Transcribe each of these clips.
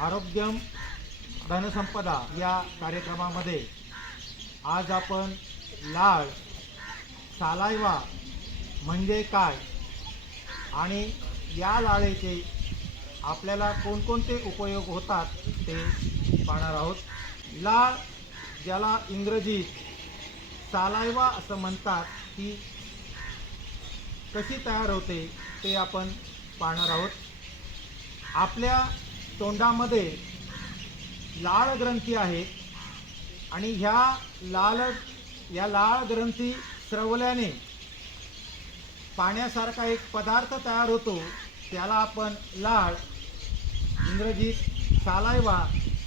आरोग्यम धनसंपदा या कार्यक्रमामध्ये आज आपण लाळ सालायवा म्हणजे काय आणि या लाळेचे आपल्याला कोणकोणते उपयोग होतात ते पाहणार आहोत. लाळ ज्याला इंग्रजीत सालायवा असं म्हणतात ती कशी तयार होते ते आपण पाहणार आहोत. आपल्या तोंडामध्ये लाळ ग्रंथी आहेत आणि ह्या लाल या लाळ ग्रंथी स्रवल्याने पाण्यासारखा एक पदार्थ तयार होतो. त्याला आपण लाळ इंग्रजीत सालायवा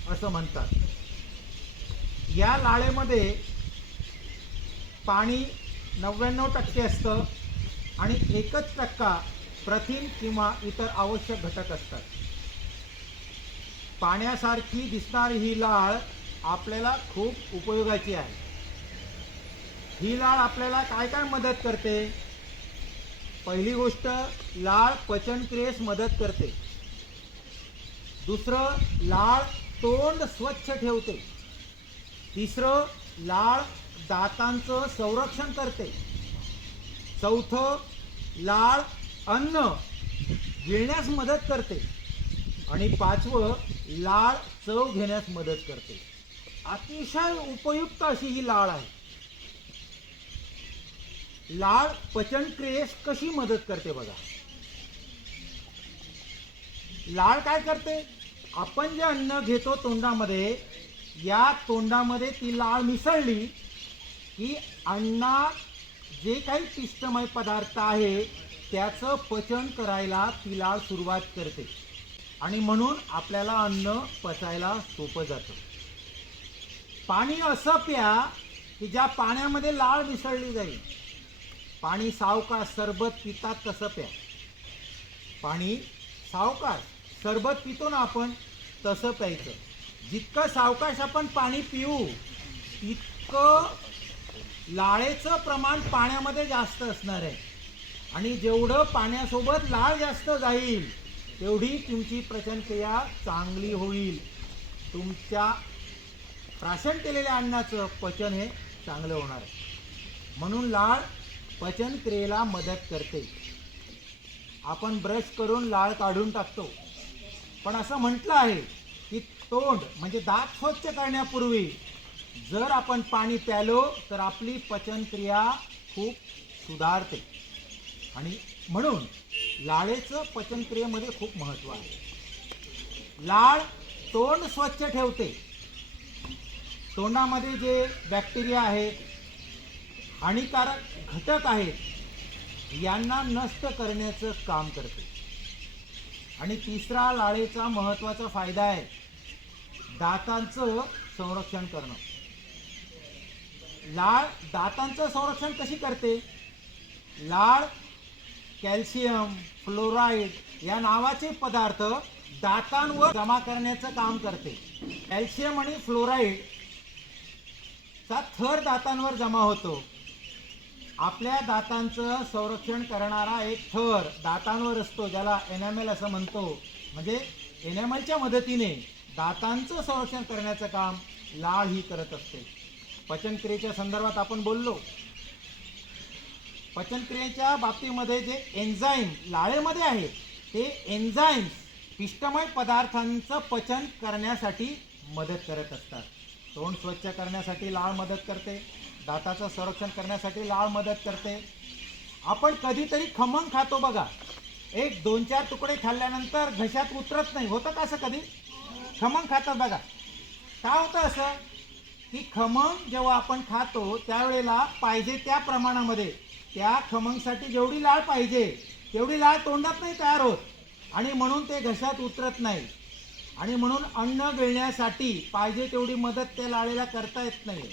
असं म्हणतात. या लाळेमध्ये पाणी नव्याण्णव टक्के असतं आणि एकच टक्का प्रथिन किंवा इतर आवश्यक घटक असतात. पाण्यासारखी दिसणारी ही लाळ आपल्याला खूप उपयोगाची आहे. ही लाळ आपल्याला काय काय मदत करते? पहिली गोष्ट लाळ पचनक्रियेस मदत करते. दुसरं लाळ तोंड स्वच्छ ठेवते. तिसरं लाळ दातांचं संरक्षण करते. चौथं लाळ अन्न गिळण्यास मदत करते. आणि पाचवं लाळ चव घेण्यास मदत करते. अतिशय उपयुक्त अशी ही लाळ आहे. लाळ पचनक्रियेस कशी मदत करते बघा. लाळ काय करते? आपण जे अन्न घेतो तोंडामध्ये या तोंडामध्ये ती लाळ मिसळली की अन्नात जे काही पिष्टमय पदार्थ आहे त्याचं पचन करायला ती लाळ सुरुवात करते. आणि म्हणून आपल्याला अन्न पचायला सोपं जातं. पाणी असं प्या की ज्या पाण्यामध्ये लाळ मिसळली जाईल. पाणी सावकाश सरबत पितात तसं प्या. पाणी सावकाश सरबत पितो ना आपण तसं प्यायचं. जितकं सावकाश आपण पाणी पिऊ तितकं लाळेचं प्रमाण पाण्यामध्ये जास्त असणार आहे. आणि जेवढं पाण्यासोबत लाळ जास्त जाईल तेवढी तुमची पचनक्रिया चांगली होईल. तुमच्या प्राशन केलेल्या अन्नाचं पचन हे चांगलं होणार आहे. म्हणून लाळ पचनक्रियेला मदत करते. आपण ब्रश करून लाळ काढून टाकतो. पण असं म्हटलं आहे की तोंड म्हणजे दात स्वच्छ करण्यापूर्वी जर आपण पाणी प्यालो तर आपली पचनक्रिया खूप सुधारते. आणि म्हणून लाळेचं पचनक्रियेमध्ये खूप महत्त्व आहे. लाळ तोंड स्वच्छ ठेवते. तोंडामध्ये जे बॅक्टेरिया आहेत हानिकारक घटक आहेत यांना नष्ट करण्याचं काम करते. आणि तिसरा लाळेचा महत्त्वाचा फायदा आहे दातांचं संरक्षण करणं. लाळ दातांचं संरक्षण कशी करते? लाळ कॅल्शियम फ्लोराईड या नावाचे पदार्थ दातांवर जमा करण्याचं काम करते. कॅल्शियम आणि फ्लोराईड चा थर दातांवर जमा होतो. आपल्या दातांचं संरक्षण करणारा एक थर दातांवर असतो ज्याला एनॅमेल असं म्हणतो. म्हणजे एनॅमेलच्या मदतीने दातांचं संरक्षण करण्याचं काम लाळ ही करत असते. पचनक्रियेच्या संदर्भात आपण बोललो. पचनक्रियेच्या बाबतीमध्ये जे एन्झाईम लाळेमध्ये आहे ते एन्झाईम्स पिष्टमय पदार्थांचं पचन करण्यासाठी मदत करत असतात. तोंड स्वच्छ करण्यासाठी लाळ मदत करते दाताचं संरक्षण करण्यासाठी लाळ मदत करते. आपण कधीतरी खमंग खातो बघा. एक दोन चार तुकडे खाल्ल्यानंतर घशात उतरत नाही. होतं का असं कधी? खमंग खातात बघा. काय होतं असं? की खमंग जेव्हा आपण खातो त्यावेळेला पाहिजे त्या प्रमाणामध्ये त्या खमंगसाठी जेवढी लाळ पाहिजे तेवढी लाळ तोंडात नाही तयार होत. आणि म्हणून ते घशात उतरत नाही. आणि म्हणून अन्न गिळण्यासाठी पाहिजे तेवढी मदत त्या लाळेला करता येत नाही.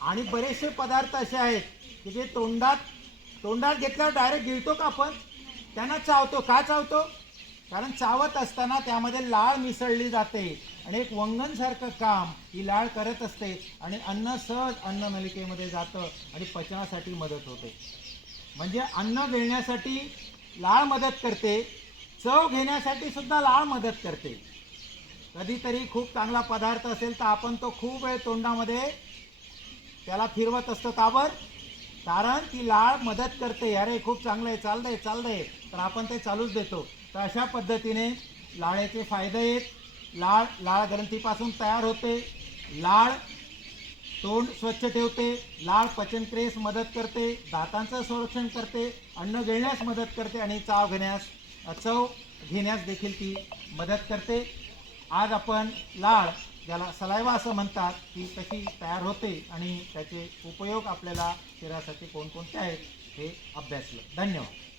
आणि बरेचसे पदार्थ असे आहेत की जे तोंडात तोंडात घेतल्यावर डायरेक्ट गिळतो का आपण? त्यांना चावतो. का चावतो? कारण चावत असताना त्यामध्ये लाळ मिसळली जाते. आणि एक वंगणसारखं काम ही लाळ करत असते आणि अन्न सहज अन्न नलिकेमध्ये जातं आणि पचनासाठी मदत होते. म्हणजे अन्न घेण्यासाठी लाळ मदत करते चव घेण्यासाठी सुद्धा लाळ मदत करते. कधीतरी खूप चांगला पदार्थ असेल तर आपण तो खूप वेळ तोंडामध्ये त्याला फिरवत असतो का कारण ती लाळ मदत करते. अरे खूप चांगलं आहे चाललंय चाललंय तर आपण ते चालूच देतो. तर अशा पद्धतीने लाळेचे फायदे आहेत. लाळ लाळ ग्रंथीपासून तयार होते. लाळ तोंड स्वच्छ ठेवते. लाळ पचनक्रियेस मदत करते. दातांचं संरक्षण करते. अन्न गिळण्यास मदत करते आणि चाव घेण्यास चव घेण्यास देखील ती मदत करते. आज आपण लाळ ज्याला सलायवा असं म्हणतात ती कशी तयार होते आणि त्याचे उपयोग आपल्याला शरीरासाठी कोणकोणते आहेत हे अभ्यासलं. धन्यवाद.